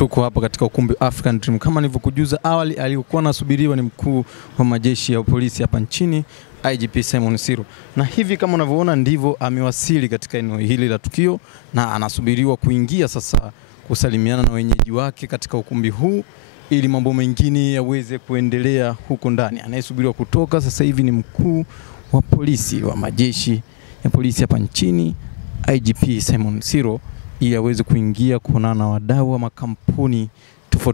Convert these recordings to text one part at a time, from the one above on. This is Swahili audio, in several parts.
tuko hapa katika ukumbi African Dream. Kama nilivyokujuza awali, aliyekuwa anasubiriwa ni mkuu wa majeshi ya polisi hapa nchini, IGP Simon Siro. Na hivi kama unavyoona ndivyo amewasili katika eneo hili la tukio, na anasubiriwa kuingia sasa kusalimiana na wenyeji wake katika ukumbi huu ili mambo mengine yaweze kuendelea huko ndani. Anayesubiriwa kutoka sasa hivi ni mkuu wa polisi wa majeshi ya polisi hapa nchini, IGP Simon Siro, ili aweze kuingia kuonana na wadau wa makampuni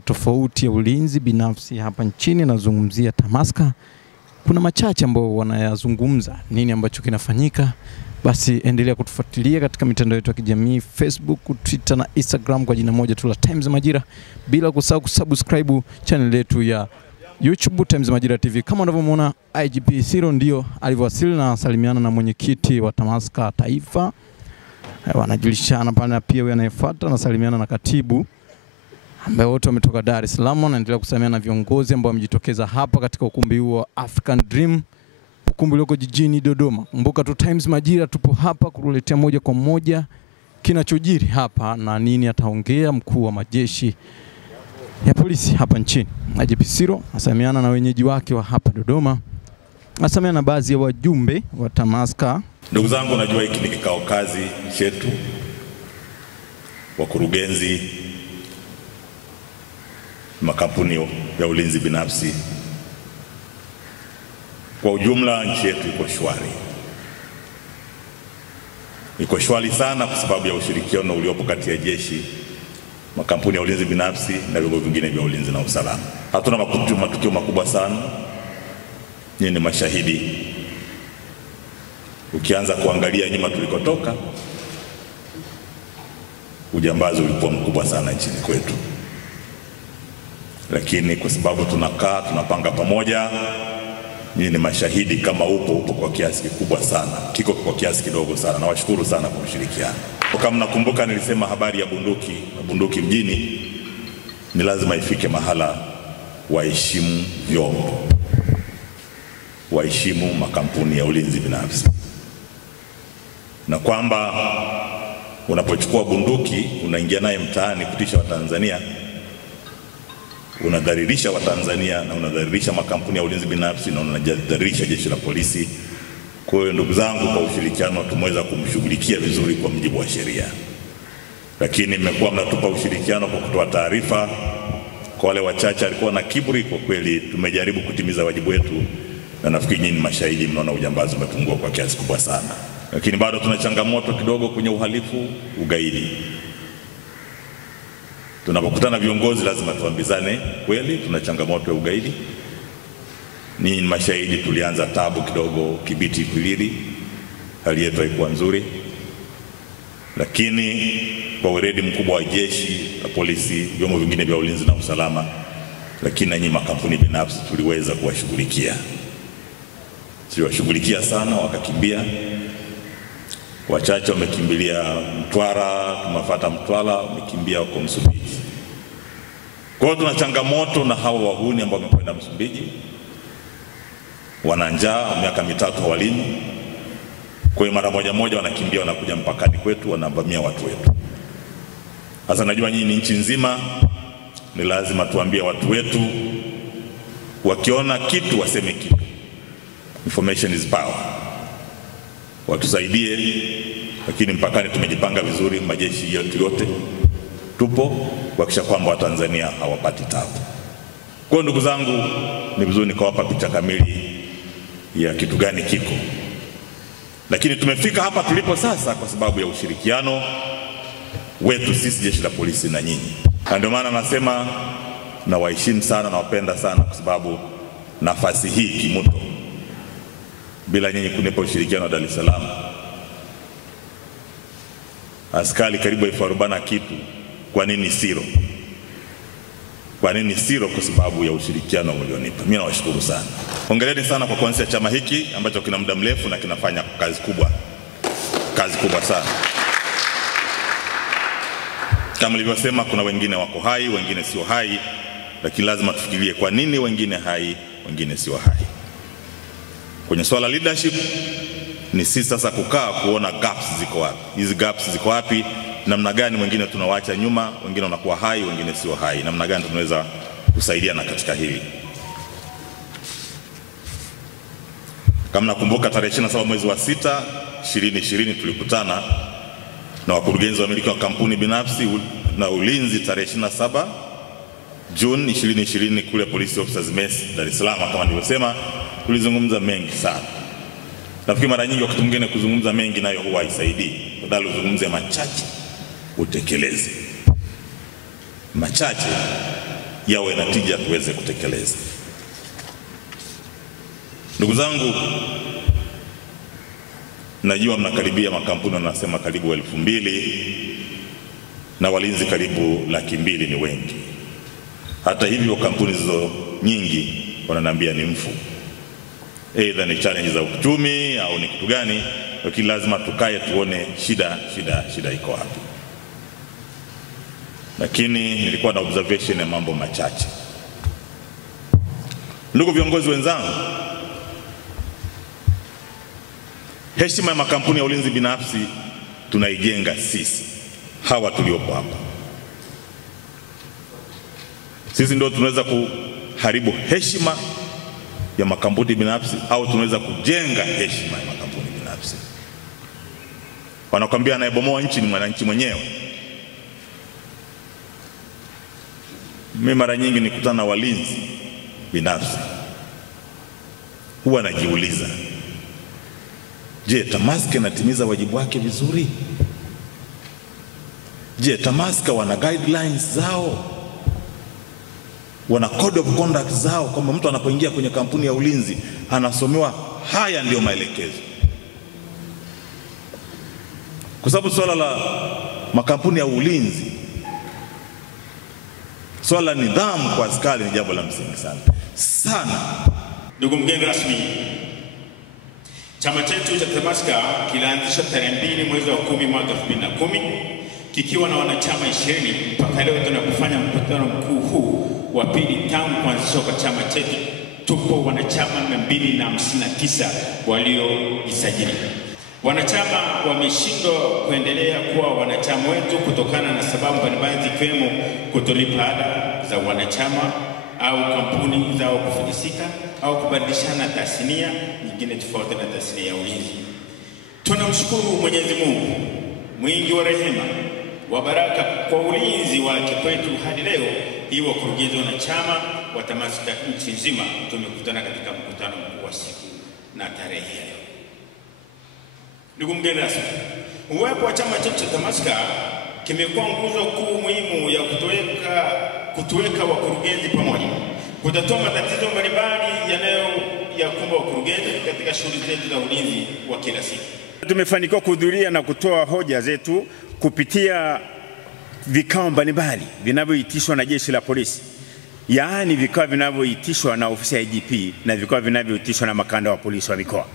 tofauti ya ulinzi binafsi hapa nchini. Nazungumzia Tamaska. Kuna machache ambao wanayazungumza nini ambacho kinafanyika. Basi endelea kutufuatilia katika mitandao yetu ya kijamii, Facebook, Twitter na Instagram kwa jina moja tu la Times Majira, bila kusahau kusubscribe channel yetu ya YouTube Times Majira TV. Kama unavyomuona IGP Siro ndio alivyowasili na salimiana na mwenyekiti wa Tamaska Taifa. Wanajulishana pale, pia yeye anayefuata na salimiana na katibu ambao wote wametoka Dar es Salaam. Anaendelea kusalimiana na viongozi ambao wamejitokeza hapa katika ukumbi huu wa African Dream, ukumbi ulioko jijini Dodoma. Kumbuka tu Times Majira tupo hapa kukuletea moja kwa moja kinachojiri hapa na nini ataongea mkuu wa majeshi ya polisi hapa nchini. IGP Siro asalimiana na wenyeji wake wa hapa Dodoma, asalimiana na baadhi ya wajumbe wa Tamaska. Ndugu zangu, najua hiki ni kikao kazi chetu, wakurugenzi makampuni ya ulinzi binafsi. Kwa ujumla nchi yetu iko shwari. Iko shwari sana kwa sababu ya ushirikiano uliopo kati ya jeshi, makampuni ya ulinzi binafsi na vyombo vingine vya ulinzi na usalama. Hatuna matukio makubwa sana. Nyinyi ni mashahidi. Ukianza kuangalia nyuma tulikotoka, ujambazi ulikuwa mkubwa sana nchini kwetu. Lakini kwa sababu tunakaa tunapanga pamoja, nyinyi ni mashahidi kama upo kwa kiasi kikubwa sana, kiko kwa kiasi kidogo sana. Nawashukuru sana kwa ushirikiano. Kama nakumbuka nilisema habari ya bunduki mjini ni lazima ifike mahala waheshimu vyombo, waheshimu makampuni ya ulinzi binafsi, na kwamba unapochukua bunduki unaingia naye mtaani kutisha Watanzania, unadhalilisha Watanzania na unadhalilisha makampuni ya ulinzi binafsi na unadhalilisha jeshi la polisi. Kwa hiyo ndugu zangu, kwa ushirikiano tumeweza kumshughulikia vizuri kwa mujibu wa sheria. Lakini mmekuwa mnatupa ushirikiano kwa kutoa taarifa. Kwa wale wachache alikuwa na kiburi, kwa kweli tumejaribu kutimiza wajibu wetu, na nafikiri nyinyi mashahidi, mnaona ujambazi umepungua kwa kiasi kubwa sana. Lakini bado tuna changamoto kidogo kwenye uhalifu, ugaidi. Tunapokutana viongozi lazima tuambizane kweli, tuna changamoto ya ugaidi. Ni mashahidi, tulianza tabu kidogo Kibiti Ikwiriri, hali yetu haikuwa nzuri. Lakini kwa weledi mkubwa wa jeshi la polisi, vyombo vingine vya ulinzi na usalama, lakini na nyinyi makampuni binafsi tuliweza kuwashughulikia. Tuliwashughulikia sana, wakakimbia. Wachache wamekimbilia Mtwara, tumefuata Mtwara, wamekimbia huko Msumbiji. Kwa hiyo tuna changamoto na hawa wahuni ambao wamekwenda Msumbiji. Wana njaa, miaka mitatu hawalimi. Kwa hiyo mara moja wanakimbia, wanakuja mpakani kwetu, wanavamia watu wetu. Sasa najua nyinyi ni nchi nzima, ni lazima tuambie watu wetu, wakiona kitu waseme kitu. Information is power. Watusaidie. Lakini mpakani tumejipanga vizuri, majeshi yetu yote tupo kuhakikisha kwamba Watanzania hawapati tabu. Kwa ndugu zangu, ni vizuri nikawapa picha kamili ya kitu gani kiko. Lakini tumefika hapa tulipo sasa kwa sababu ya ushirikiano wetu sisi jeshi la polisi na nyinyi. Na ndio maana nasema na waheshimu sana na wapenda sana, kwa sababu nafasi hii kimuto, bila nyinyi kunipa ushirikiano wa Dar es Salaam, askari karibu 40 kitu. Kwa nini Siro? Kwa nini Siro? Kwa sababu ya ushirikiano mlionipa. Mimi nawashukuru sana. Hongereni sana kwa kuanzisha chama hiki ambacho kina muda mrefu na kinafanya kazi kubwa sana. Kama nilivyosema, kuna wengine wako hai, wengine sio hai, lakini lazima tufikirie kwa nini wengine hai, wengine sio hai. Kwenye swala leadership ni sisi sasa kukaa kuona gaps ziko wapi. Hizi gaps ziko wapi? namna gani wengine tunawaacha nyuma, wengine wanakuwa hai, wengine sio hai, namna gani tunaweza kusaidiana katika hili. Kama nakumbuka tarehe 27 mwezi wa 6 2020 tulikutana na wakurugenzi wa miliki wa kampuni binafsi na ulinzi tarehe 27 Juni 2020 kule Police Officers Mess Dar es Salaam. Kama nilivyosema, tulizungumza mengi sana. Nafikiri mara nyingi wakati mwingine kuzungumza mengi nayo huwa haisaidii. Badala uzungumze machache utekeleze. Machache yawe na tija tuweze kutekeleza. Ndugu zangu, najua mnakaribia makampuni wanasema karibu 2000 na walinzi karibu 200,000 ni wengi. Hata hivyo kampuni hizo nyingi wananiambia ni mfu. Either ni challenge za uchumi au ni kitu gani, lakini lazima tukae tuone shida iko wapi. Lakini nilikuwa na observation ya mambo machache. Ndugu viongozi wenzangu, heshima ya makampuni ya ulinzi binafsi tunaijenga sisi hawa tuliopo hapa. Sisi ndio tunaweza kuharibu heshima ya makampuni binafsi au tunaweza kujenga heshima ya makampuni binafsi. Wanakuambia anayebomoa nchi ni mwananchi mwenyewe. Mimi mara nyingi nikutana na walinzi binafsi, huwa najiuliza, je, TAMASCA inatimiza wajibu wake vizuri? Je, TAMASCA wana guidelines zao? Wana code of conduct zao kwamba mtu anapoingia kwenye kampuni ya ulinzi anasomewa haya ndio maelekezo? Kwa sababu swala la makampuni ya ulinzi, swala la nidhamu kwa askari ni jambo la msingi sana. Ndugu mgeni rasmi, chama chetu cha TAMASCA kilianzishwa tarehe 2 mwezi wa 10 mwaka 2010 kikiwa na wanachama 20 mpaka leo tunapofanya mkutano mkuu huu wa pili tangu kuanzishwa kwa chama chetu. Tupo wanachama 259 waliojisajili. Wanachama wameshindwa kuendelea kuwa wanachama wetu kutokana na sababu mbalimbali zikiwemo kutolipa ada za wanachama au kampuni zao kufilisika au kubadilishana tasnia nyingine tofauti na tasnia ya ulinzi. Tunamshukuru Mwenyezi Mungu mwingi wa rehema wa baraka kwa ulinzi wake kwetu hadi leo. Hii wakurugenzi wanachama wa TAMASCA nchi nzima tumekutana katika mkutano mkuu wa siku na tarehe hiyo. Ndugu mgeni rasmi, uwepo wa chama chetu cha TAMASCA kimekuwa nguzo kuu muhimu ya kutuweka wakurugenzi pamoja, kutatua matatizo mbalimbali yanayoyakumba wakurugenzi katika shughuli zetu za ulinzi wa kila siku. Tumefanikiwa kuhudhuria na kutoa hoja zetu kupitia vikao mbalimbali vinavyoitishwa na jeshi la polisi, yaani vikao vinavyoitishwa na ofisi ya IGP na vikao vinavyoitishwa na makanda wa polisi wa mikoa.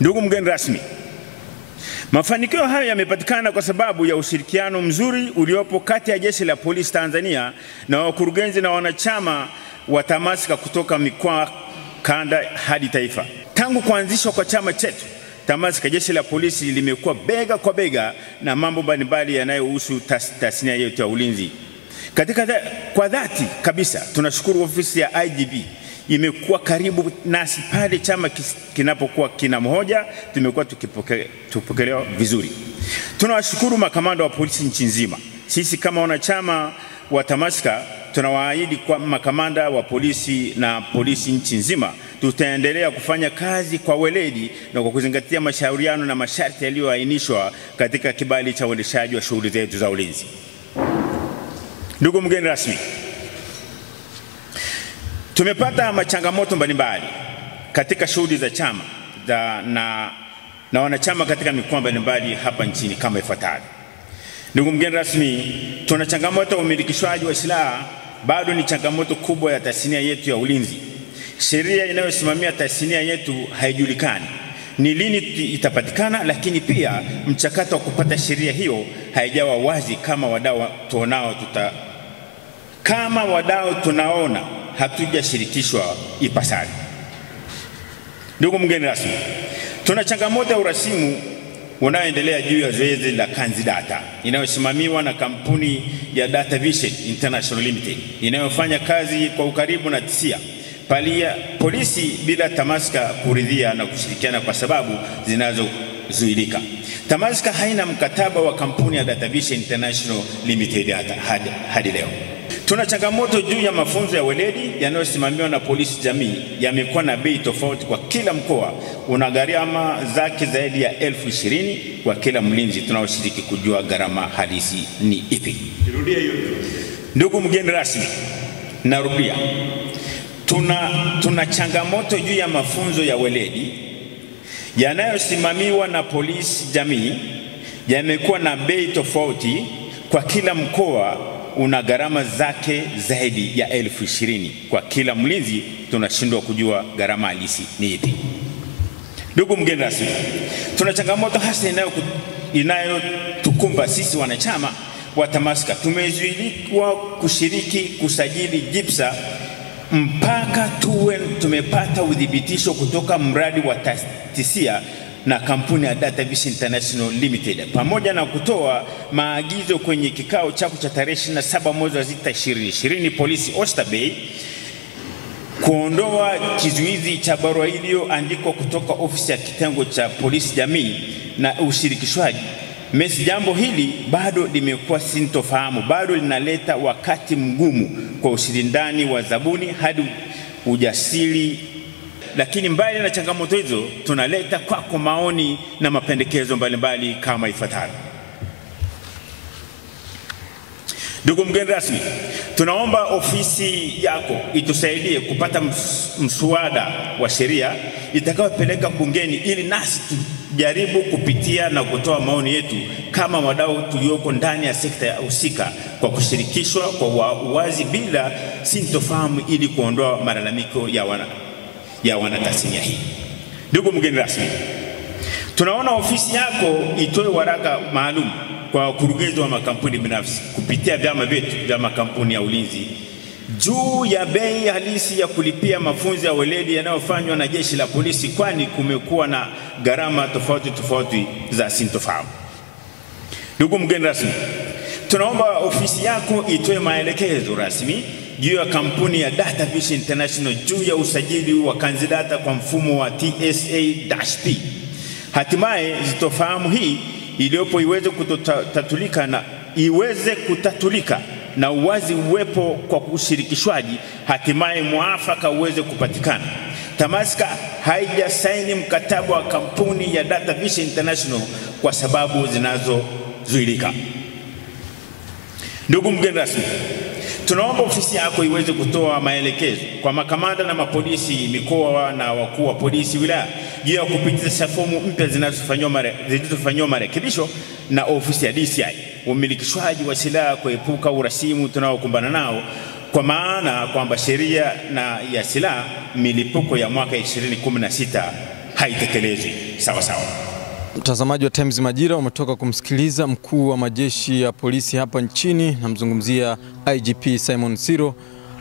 Ndugu mgeni rasmi, mafanikio haya yamepatikana kwa sababu ya ushirikiano mzuri uliopo kati ya jeshi la polisi Tanzania na wakurugenzi na wanachama wa TAMASCA kutoka mikoa, kanda hadi taifa. Tangu kuanzishwa kwa chama chetu TAMASCA, jeshi la polisi limekuwa bega kwa bega na mambo mbalimbali yanayohusu tasnia yetu ya ulinzi. Kwa dhati kabisa tunashukuru ofisi ya IGP imekuwa karibu nasi pale chama kinapokuwa kina mhoja, tumekuwa tukipokelewa vizuri. Tunawashukuru makamanda wa polisi nchi nzima. Sisi kama wanachama wa TAMASCA tunawaahidi kwa makamanda wa polisi na polisi nchi nzima tutaendelea kufanya kazi kwa weledi na kwa kuzingatia mashauriano na masharti yaliyoainishwa katika kibali cha uendeshaji wa shughuli zetu za ulinzi. Ndugu mgeni rasmi, tumepata machangamoto mbalimbali katika shughuli za chama na wanachama katika mikoa mbalimbali hapa nchini kama ifuatavyo. Ndugu mgeni rasmi, tuna changamoto ya umilikishwaji wa silaha, bado ni changamoto kubwa ya tasnia yetu ya ulinzi. Sheria inayosimamia tasnia yetu haijulikani ni lini itapatikana, lakini pia mchakato wa kupata sheria hiyo haijawa wazi kama wadau tunaona hatujashirikishwa ipasavyo. Ndugu mgeni rasmi, tuna changamoto ya urasimu unaoendelea juu ya zoezi la Kanzidata inayosimamiwa na kampuni ya Data Vision International Limited inayofanya kazi kwa ukaribu na TISIA polisi bila TAMASCA kuridhia na kushirikiana kwa sababu zinazozuilika. TAMASCA haina mkataba wa kampuni ya Data Vision International Limited hadi leo. Tuna changamoto juu ya mafunzo ya weledi yanayosimamiwa na polisi jamii, yamekuwa na bei tofauti kwa kila mkoa, una gharama zake zaidi ya 20,000 kwa kila mlinzi. Tunaoshiriki kujua gharama halisi ni ipi. Nirudia hiyo. Ndugu mgeni rasmi, narudia, tuna changamoto juu ya mafunzo ya weledi yanayosimamiwa na polisi jamii, yamekuwa na bei tofauti kwa kila mkoa, una gharama zake zaidi ya 20,000 kwa kila mlinzi. Tunashindwa kujua gharama halisi ni ipi. Ndugu mgeni rasmi, tuna changamoto hasa inayotukumba sisi wanachama wa TAMASCA. Tumezuiliwa kushiriki kusajili JIPSA mpaka tumepata udhibitisho kutoka mradi wa TISIA na kampuni ya Data Vision International Limited, pamoja na kutoa maagizo kwenye kikao chako cha tarehe 27 mwezi wa 6 2020 polisi Oyster Bay kuondoa kizuizi cha barua iliyoandikwa kutoka ofisi ya kitengo cha polisi jamii na ushirikishwaji. Jambo hili bado limekuwa sintofahamu, bado linaleta wakati mgumu kwa ushindani wa zabuni hadi ujasiri. Lakini mbali na changamoto hizo, tunaleta kwako maoni na mapendekezo mbalimbali kama ifuatavyo. Ndugu mgeni rasmi, tunaomba ofisi yako itusaidie kupata mswada wa sheria itakayopeleka bungeni ili nasi tujaribu kupitia na kutoa maoni yetu kama wadau tulioko ndani ya sekta ya husika kwa kushirikishwa kwa uwazi bila sintofahamu ili kuondoa malalamiko ya wanatasnia hii. Ndugu mgeni rasmi, tunaona ofisi yako itoe waraka maalum kwa wakurugenzi wa makampuni binafsi kupitia vyama vyetu vya makampuni ya ulinzi juu ya bei halisi ya kulipia mafunzo ya weledi yanayofanywa na jeshi la polisi, kwani kumekuwa na gharama tofauti za sintofahamu. Ndugu mgeni rasmi, tunaomba ofisi yako itoe maelekezo rasmi juu ya kampuni ya Data Vision International juu ya usajili wa Kanzidata kwa mfumo wa TSA-P. Hatimaye zitofahamu hii iliyopo iweze kutatulika na uwazi uwepo kwa ushirikishwaji, hatimaye mwafaka uweze kupatikana. TAMASCA haijasaini mkataba wa kampuni ya Data Vision International kwa sababu zinazozuilika. Ndugu mgeni rasmi, tunaomba ofisi yako iweze kutoa maelekezo kwa makamanda na mapolisi mikoa na wakuu wa polisi wilaya juu ya kupitisha fomu mpya zinazofanywa marekebisho na ofisi ya DCI, umilikishwaji wa silaha, kuepuka urasimu tunaokumbana nao, kwa maana kwamba sheria ya silaha milipuko ya mwaka 2016 haitekelezwi sawa sawa. Mtazamaji wa Times Majira, umetoka kumsikiliza mkuu wa majeshi ya polisi hapa nchini, namzungumzia IGP Simon Siro.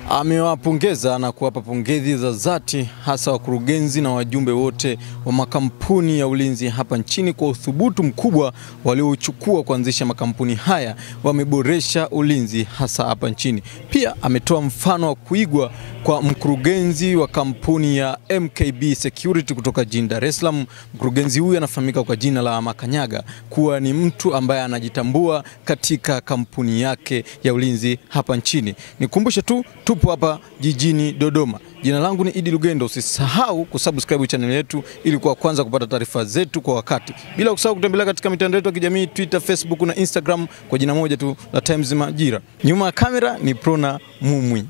Amewapongeza na kuwapa pongezi za dhati hasa wakurugenzi na wajumbe wote wa makampuni ya ulinzi hapa nchini kwa uthubutu mkubwa waliochukua kuanzisha makampuni haya. Wameboresha ulinzi hasa hapa nchini. Pia ametoa mfano wa kuigwa kwa mkurugenzi wa kampuni ya MKB Security kutoka jijini Dar es Salaam. Mkurugenzi huyu anafahamika kwa jina la Makanyaga, kuwa ni mtu ambaye anajitambua katika kampuni yake ya ulinzi hapa nchini. Nikumbushe tu, tupo hapa jijini Dodoma. Jina langu ni Idi Lugendo. Usisahau kusubscribe channel yetu ili kwa kwanza kupata taarifa zetu kwa wakati. Bila kusahau kutembelea katika mitandao yetu ya kijamii Twitter, Facebook na Instagram kwa jina moja tu la Times Majira. Nyuma ya kamera ni Prona Mumwi.